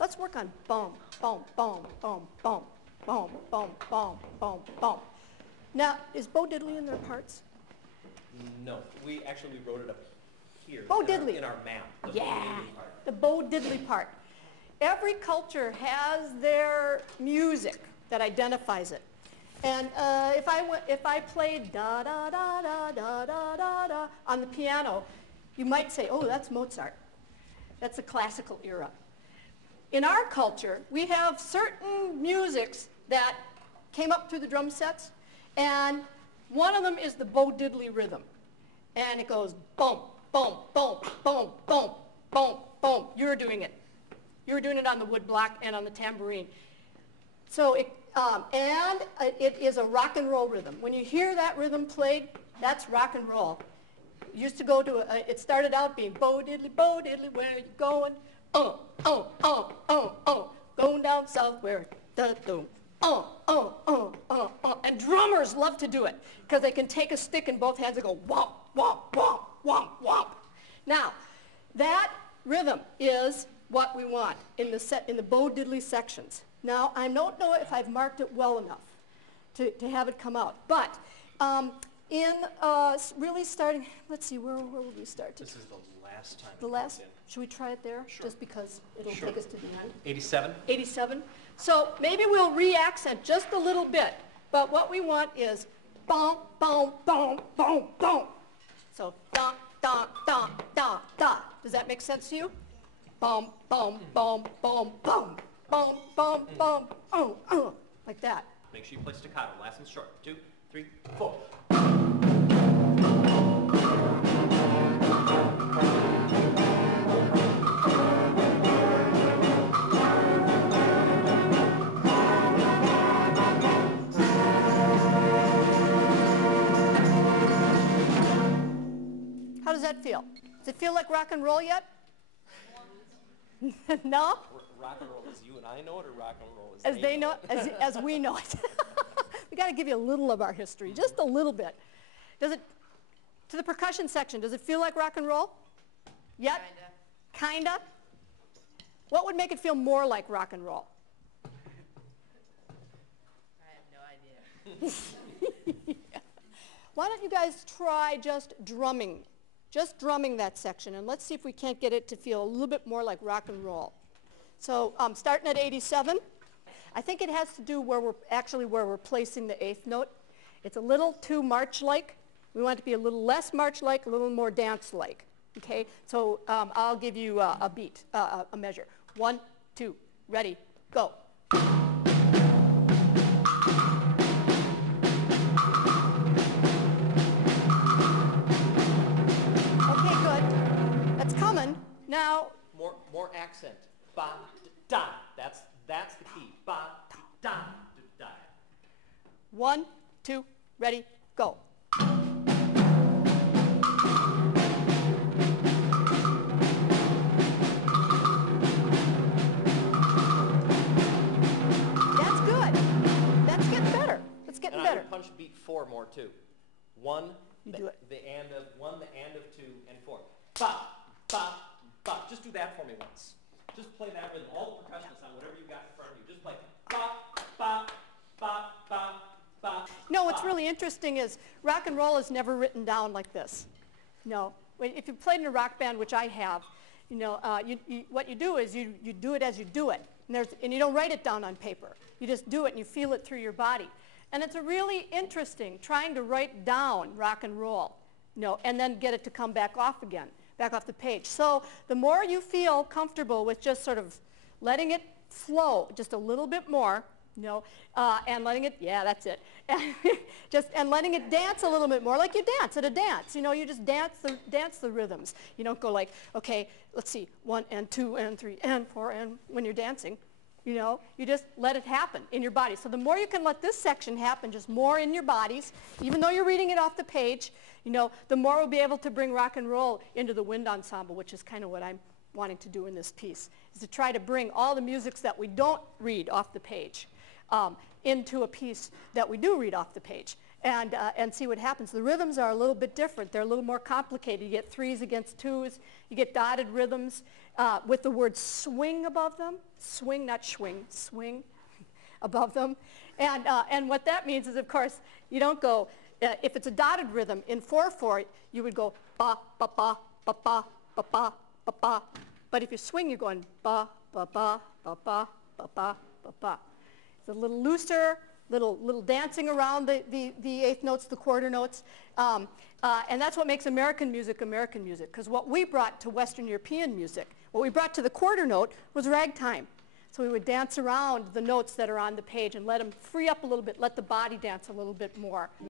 Let's work on boom, boom, boom, boom, boom, boom, boom, boom, boom, boom. Now, is Bo Diddley in their parts? No, we wrote it up here Bo Diddley. in our map. The Yeah, Bo Diddley part. the Bo Diddley part. Every culture has their music that identifies it. And if I played da da da da da da da da on the piano, you might say, oh, that's Mozart. That's the classical era. In our culture, we have certain musics that came up through the drum sets, and one of them is the Bo Diddley rhythm. And it goes boom, boom, boom, boom, boom, boom, boom. You're doing it. You're doing it on the woodblock and on the tambourine. So it is a rock and roll rhythm. When you hear that rhythm played, that's rock and roll. It used to go to, it started out being Bo Diddley, where you going? Going down south where, and drummers love to do it because they can take a stick in both hands and go womp, womp, womp, womp, womp. Now, that rhythm is what we want in the Bo Diddley sections. Now, I don't know if I've marked it well enough to have it come out, but really starting, let's see, where will we start? This is the last time. The last? Should we try it there? Sure. Just because it'll take us to the end. 87? 87. So maybe we'll re-accent just a little bit, but what we want is boom, boom, boom, boom, boom. So da, da, da, da, da. Does that make sense to you? Boom, boom, boom, boom, boom, boom, boom, boom, like that. Make sure you play staccato. Last and short. 2, 3, 4. How does that feel? Does it feel like rock and roll yet? No? Rock and roll as you and I know it, or rock and roll As they know it, as we know it. We got to give you a little of our history, just a little bit. Does it, to the percussion section, does it feel like rock and roll? Yet? Kinda. Kinda? What would make it feel more like rock and roll? I have no idea. Yeah. Why don't you guys try just drumming that section, and let's see if we can't get it to feel a little bit more like rock and roll. So starting at 87, I think it has to do where we're placing the eighth note. It's a little too march-like. We want it to be a little less march-like, a little more dance-like. Okay, so I'll give you a beat, a measure. 1, 2, ready, go. Now, more accent. Ba da. That's the key. Ba da da. 1, 2, ready, go. That's good. That's getting better. That's getting better. I would punch beat 4 more too. 1. You do it. The and of 1, the and of 2, and 4. Ba ba. But just do that for me once. Just play that rhythm. All the percussionists on whatever you got in front of you. Just play ba, ba, ba, ba, ba. No, what's really interesting is rock and roll is never written down like this. No. If you played in a rock band, which I have, you know, what you do is you do it as you do it. And you don't write it down on paper. You just do it and you feel it through your body. And it's a really interesting trying to write down rock and roll, you know, and then get it to come back off again. Back off the page. So the more you feel comfortable with just sort of letting it flow just a little bit more, you know, and letting it, yeah, that's it. And letting it dance a little bit more, like you dance at a dance. You know, you just dance the rhythms. You don't go like, okay, let's see, 1 and 2 and 3 and 4, and when you're dancing, you know, you just let it happen in your body. So the more you can let this section happen just more in your bodies, even though you're reading it off the page, you know, the more we'll be able to bring rock and roll into the wind ensemble, which is kind of what I'm wanting to do in this piece, is to try to bring all the musics that we don't read off the page into a piece that we do read off the page and see what happens. The rhythms are a little bit different. They're a little more complicated. You get 3s against 2s. You get dotted rhythms. with the word swing above them. Swing, not schwing, swing above them. And what that means is, of course, you don't go, if it's a dotted rhythm in 4/4, you would go ba, ba, ba, ba, ba, ba, ba, ba, ba. But if you swing, you're going ba, ba, ba, ba, ba, ba, ba, ba, ba. It's a little looser, little dancing around the eighth notes, the quarter notes. And that's what makes American music, because what we brought to Western European music, what we brought to the quarter note was ragtime. So we would dance around the notes that are on the page and let them free up a little bit, let the body dance a little bit more.